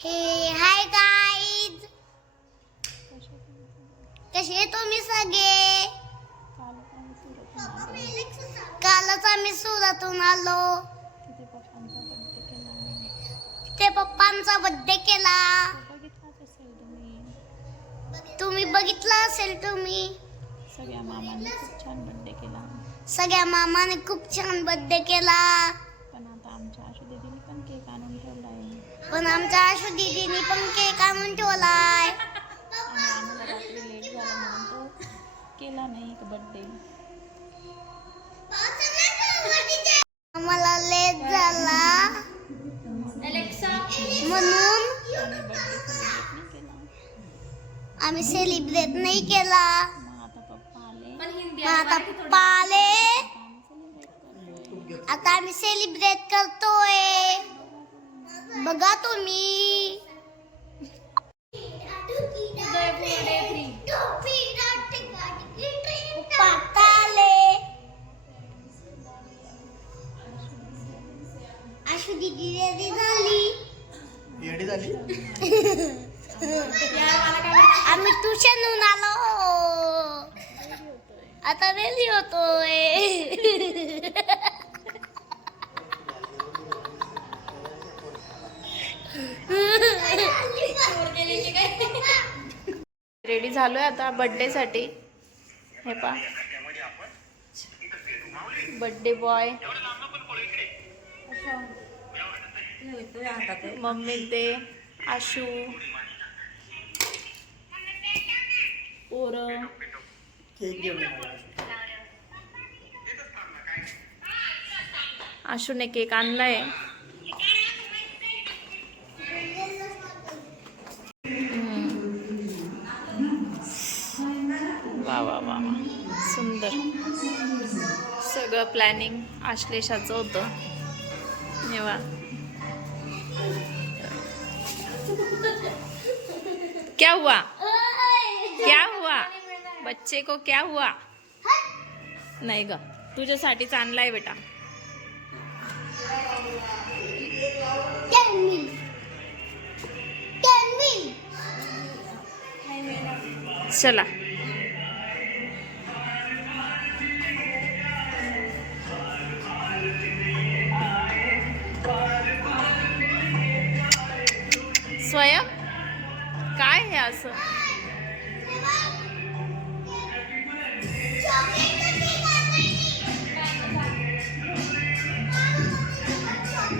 हे hi guys कसे तुम्ही सगळे? कालच आम्ही सुरतून आलो. ते पप्पांचा बर्थडे केला. तुम्ही बघितलं असेल तुम्ही? सगळ्या मामांनी खूप छान बर्थडे केला. सगळ्या मामाने खूप छान बर्थडे केला. पण आमच्या आशू दीदीने पण केक आणून ठेवलाय. आणि आम्हाला रात्री लेट झाला म्हणून तो केला नाही बर्थडे आम्हाला लेट झाला. म्हणून आम्ही सेलिब्रेट नाही केला. आता पप्पा आले मग आता आम्ही सेलिब्रेट करतोय. बघा तुम्ही. आशू दीदी झाली. येडी झाली? आम्ही आलो. आता रेडी होतोय. रेडी झालोय आता बर्थडे साठी. हे पा बर्थडे बॉय मम्मी ते आशू. पोरं. आशूने केक आणलाय. सगळं प्लॅनिंग आश्लेषाचं होतं. हे क्या हुआ? क्या हुआ? बच्चे को क्या हुआ? नाही ग. तुझ्यासाठीच आणलाय बेटा. चला. स्वयं? काय हे असं?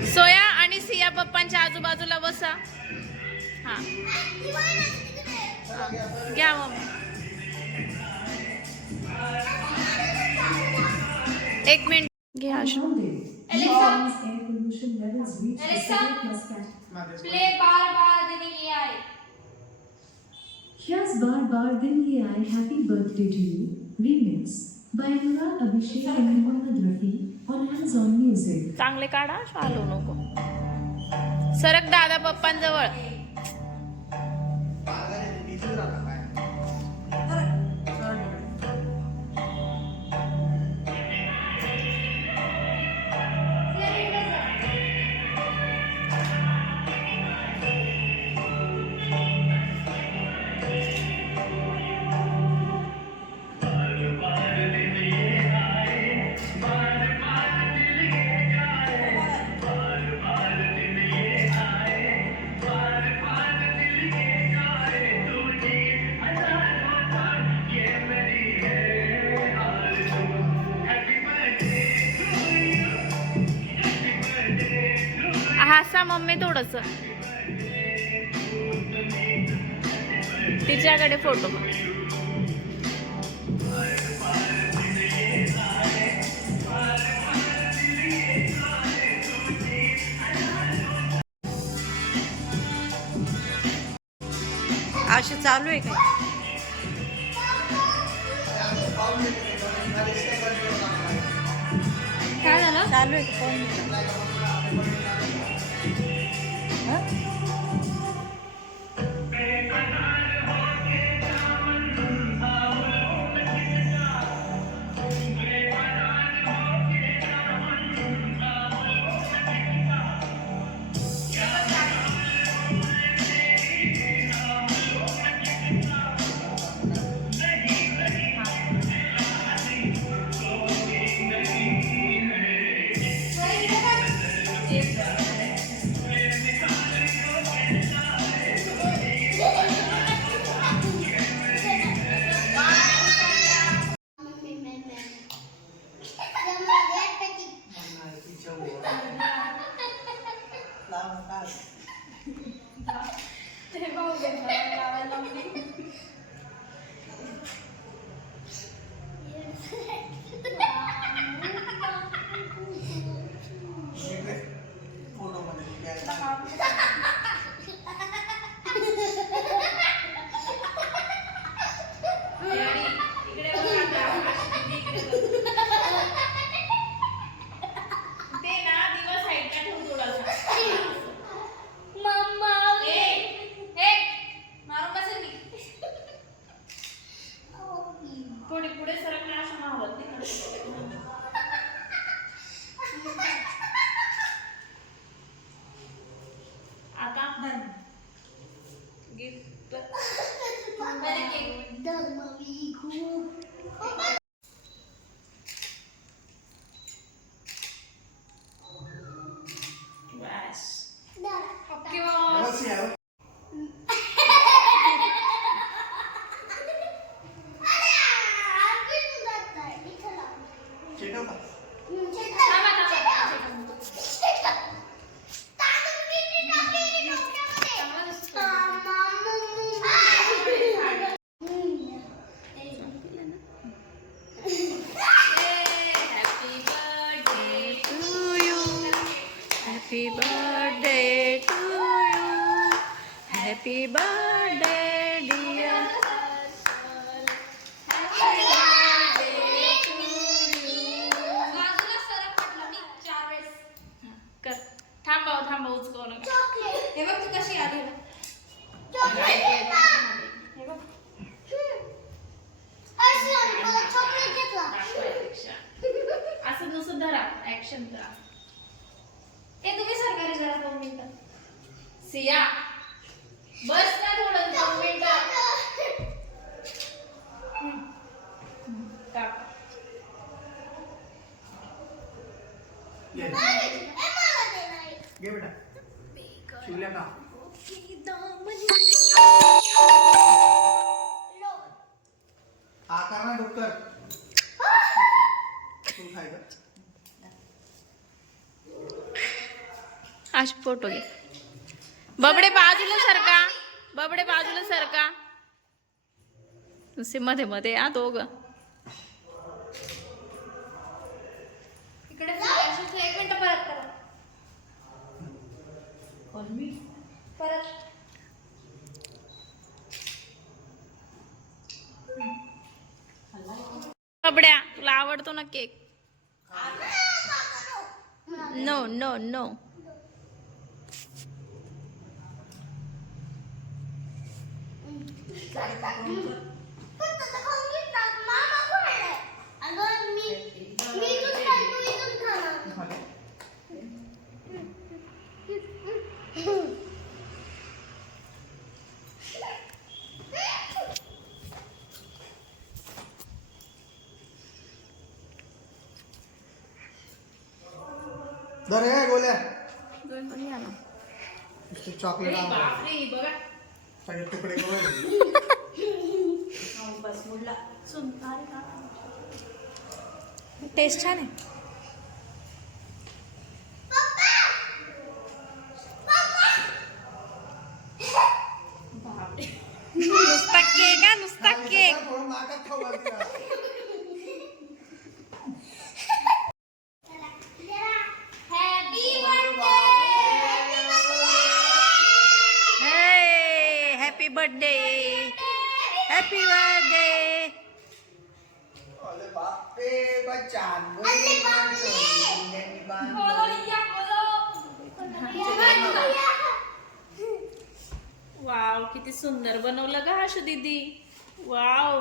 सोया आणि सिया पप्पांच्या आजूबाजूला बसा. हा. घ्या मग. एक मिनिट. घ्या आशू प्ले बार बार दिन ये आए Here's Bar Bar Din Ye Aaye Happy Birthday to You remix by Anurag Abhishek and Mohammad Rafi on Amazon Music. चांगले काढा आलो नको सरक दादा पप्पांजवळ हसा मम्मी थोडस. तिच्याकडे फोटो असे चालू आहे काय? काय झालं? चालू आहे entenda. थांबव उचकव नका हे बघ तू कशी आली. हे बघ असं नुसतं धरा ऍक्शन करा हे तुम्ही सरकारी जरा दोन मिनिटं सिया बस ना थोडं दोन मिनिटं टाक. ये. घे बेटा शिवल्या का हा कर ना डॉक्टर तू खायचं अशी फोटो घे. बबडे बाजूला सरका बबडे बाजूला सरका नुसते मध्ये मध्ये आ दोघ. इकडे flash चं एक मिनिट परत करा. परत. बबड्या तुला आवडतो ना केक? नो नो नो दर हे गोल्या चॉकलेट बघा. सगळे तुकडे करून टेस्ट छान आहे नुसता केक हा नुसता केक थोडं नाकात खाऊ लागतं. हॅपी बर्थडे हॅपी बर्थडे अरे बापरे! बच्चान बोल वाव किती सुंदर बनवलं का आशू दीदी. वाव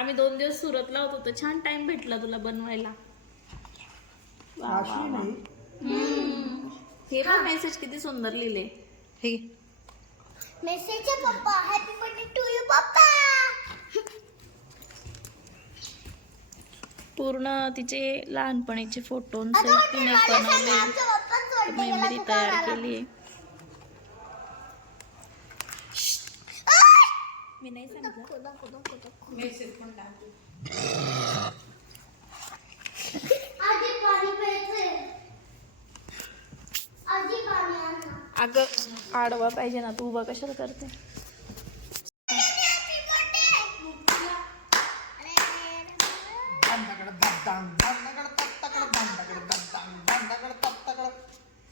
आम्ही दोन दिवस सुरतला होतो तर छान टाइम भेटला तुला बनवायला. हे पण मेसेज किती सुंदर लिहिले. हे. मेसेज पप्पा हॅपी बर्थडे टू यू पप्पा पूर्ण तिचे लहानपणीचे फोटो तिने बनवले. मेमरी तयार केली मी नाही सांगितलं. अगं आडवा पाहिजे ना तू उभा कशाला करते Happy birthday! दंडाकडे दंडांग, दंडाकडे तत्ताकडे दंडाकडे दंडांग, दंडाकडे तत्ताकडे.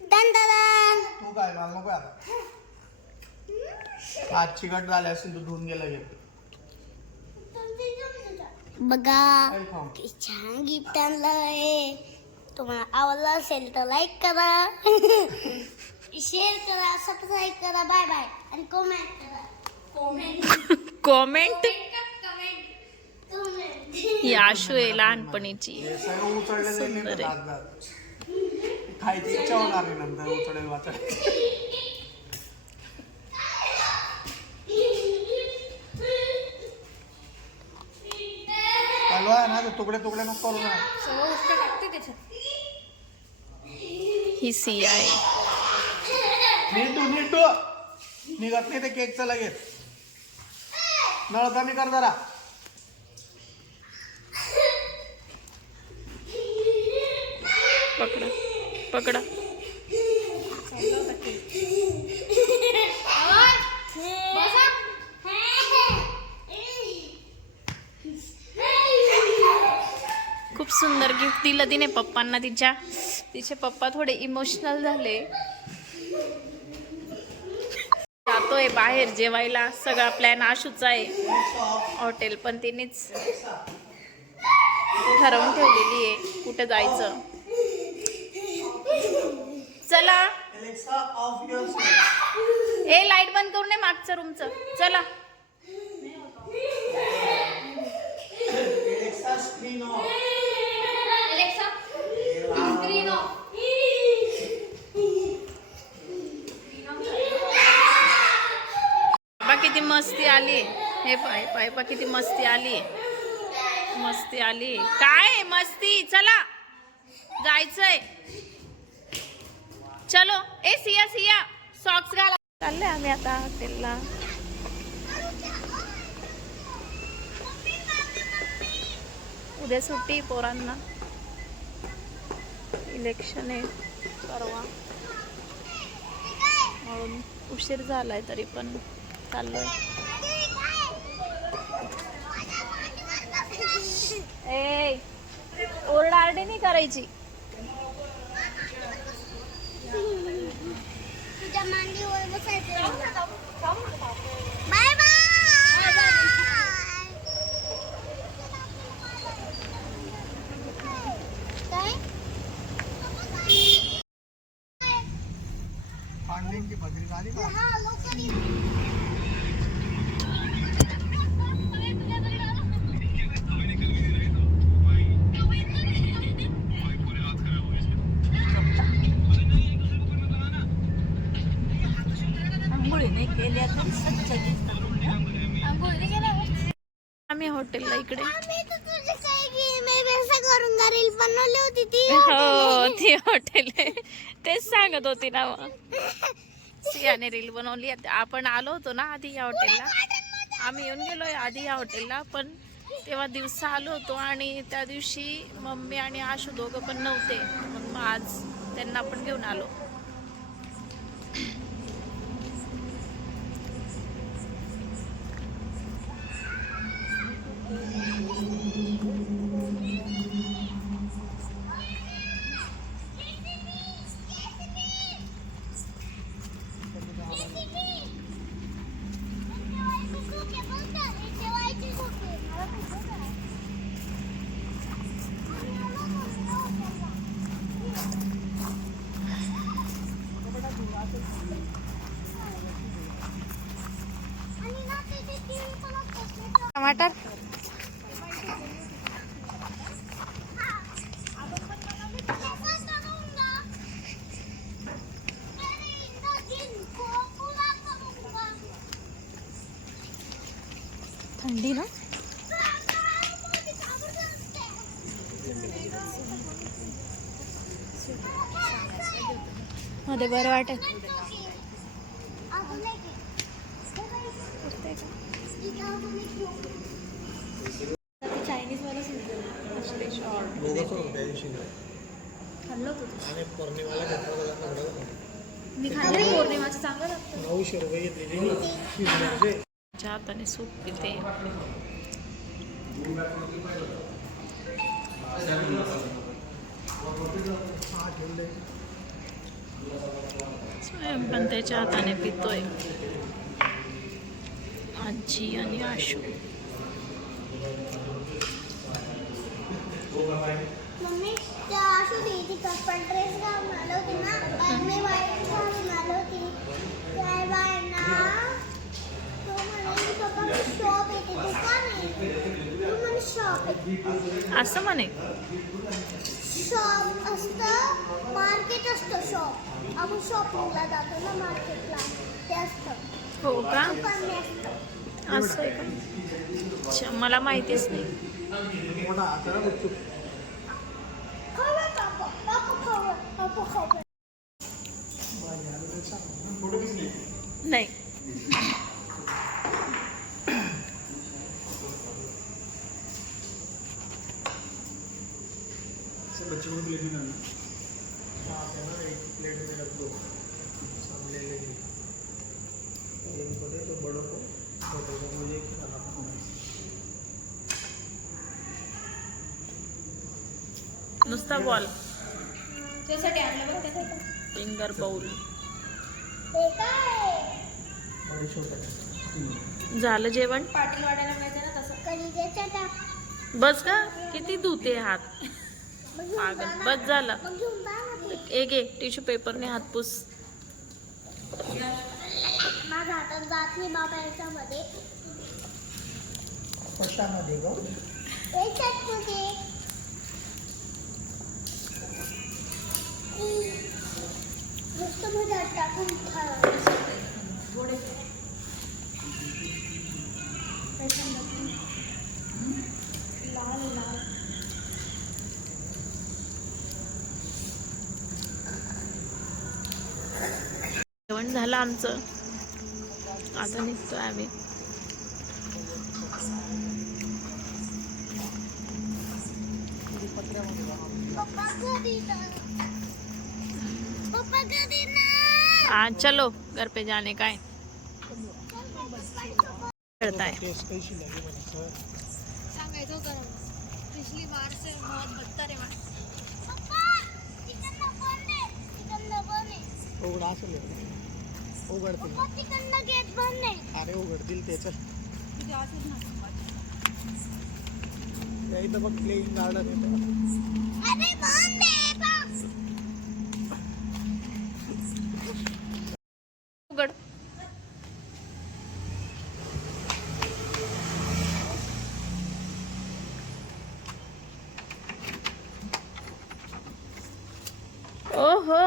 दन दन तू काय मला नको आता आज चिकट झाले असेल तू धुवून गेला घे बघा काय खाऊ किती छान गिफ्ट आणलंय तुम्हाला आवडलं असेल तर लाईक करा. शेअर करा सबस्क्राईब करा. बाय बाय आणि कमेंट करा. कॉमेंट कमेंट ही आशू आहे लहानपणीची. हे सगळं उचलले जाईल सुंदर आहे. दात दात खायची इच्छा होणार नाही नंतर उचलेल वाचेल हलवा आहे ना ते तुकडे तुकडे नको करू ना. टाकते त्याच्यात ही सी आहे नीटू नीटू. निघत नाही ते केकचं लगेच. नळ कमी कर जरा. पकडा पकडा. गिफ्ट दिलं तिने पप्पांना तिच्या. तिचे पप्पा थोडे इमोशनल झाले. जातोय बाहेर जेवायला. सगळा प्लॅन आशूचा आहे. हॉटेल पण तिनेच ठरवून ठेवलेली आहे. कुठं जायचं? चला. हे लाइट बंद करून नये मागचं रूमचं चला. Alexa, screen off. किती मस्ती आली हे पाय पाय पा किती मस्ती आली मस्ती आली काय मस्ती चला जायचंय चलो ए सिया सिया सॉक्स घाला चालले आम्ही आता हॉटेलला उद्या सुट्टी पोरांना इलेक्शन आहे. परवा. म्हणून उशीर झालाय तरी पण चाललोय. ए ओरडारडी नाही करायची तुझ्या मांडीवर बसायचं बाय बाय काय पांडलिंग की बद्री झाली का हा लवकर ये. आम्ही हॉटेलला इकडे आम्ही तर तुझी काही गेम आहे बेसा करून रील बनवली होती ती हो ती हॉटेल आहे. तेच सांगत होती ना. सियाने रील बनवली. आपण आलो होतो ना आधी या हॉटेलला. आम्ही येऊन गेलोय आधी या हॉटेलला पण तेव्हा दिवसा आलो होतो आणि त्या दिवशी मम्मी आणि आशू दोघं पण नव्हते. मग मग आज त्यांना पण घेऊन आलो. थंडी ना? मध्ये बरं वाटत. चायनीज वाला खाल्लं होता. मी खाल्लं. पौर्णिमाचं चांगलं लागतं. नऊशे रुपये घेतलेली. शिजण्याचे च्या हाताने सूप पिते हा ठेवले स्वयं पण त्याच्या हाताने पितोय आजी आणि आशू मम्मी त्या अशी ती ती कपल ड्रेस घालून आली होती ना आणि मी व्हाईट घालून आली होती त्या बायांना तो म्हणे पप्पा शॉप येते दुकान आहे तू म्हणे शॉप आहे असं म्हणे. शॉप असतं मार्केट असतं शॉप. आपण शॉपिंगला जातो ना मार्केटला. ते असतं. हो का? असं आहे का? अच्छा मला माहितीच नाही से बच्चों को प्लेट में डालना आप है ना एक प्लेट में रख दो सब ले लेंगे इनको दे तो बड़ों को छोटों को मुझे खिलाना पड़ेगा नुसता बॉल. Finger bowl. छोटा झालं जेवण? पाटील वाटायला मिळते ना तसं. कलिजेचा टाक बस का? किती धुते हात? पागल. बस झालं. एक घे टिश्यू पेपरने हात पुस. माझ्या हातात जात नाही बाबा याच्यामध्ये. कशामध्ये जेवण झालं आमचं. आता निघतो आम्ही. आज चलो घर पे जाने का है। करताय टेस्ट कैसी लगी मैंने सर सांगायचं होतं पिछली बार से बहुत बदतर है। पप्पा चिकन नको ने. चिकन नको ने. उघड असेल उघडतील पप्पा चिकन नगेट बंद नाही अरे उघडतील ते चल या इथं बघ प्लेइंग गार्डन येतं अरे बंद। आहे ओहो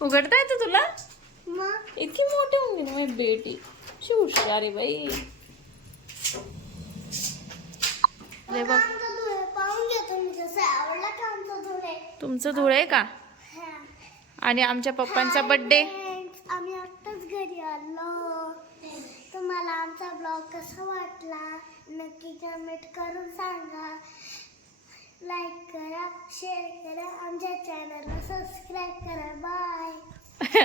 उघडता येतं तुला? इतकी मोठी होऊन गेली माझी बेटी. शी हुशार आहे बाई. बघ. तुमचं धूळ आहे का? हा. आणि आमच्या पप्पांचा बर्थडे Friends, आम्ही आत्ताच घरी आलो. तुम्हाला आमचा ब्लॉग कसा वाटला? नक्की कमेंट करून सांगा. लाईक करा शेअर करा आमच्या चॅनलला सबस्क्राईब करा. बाय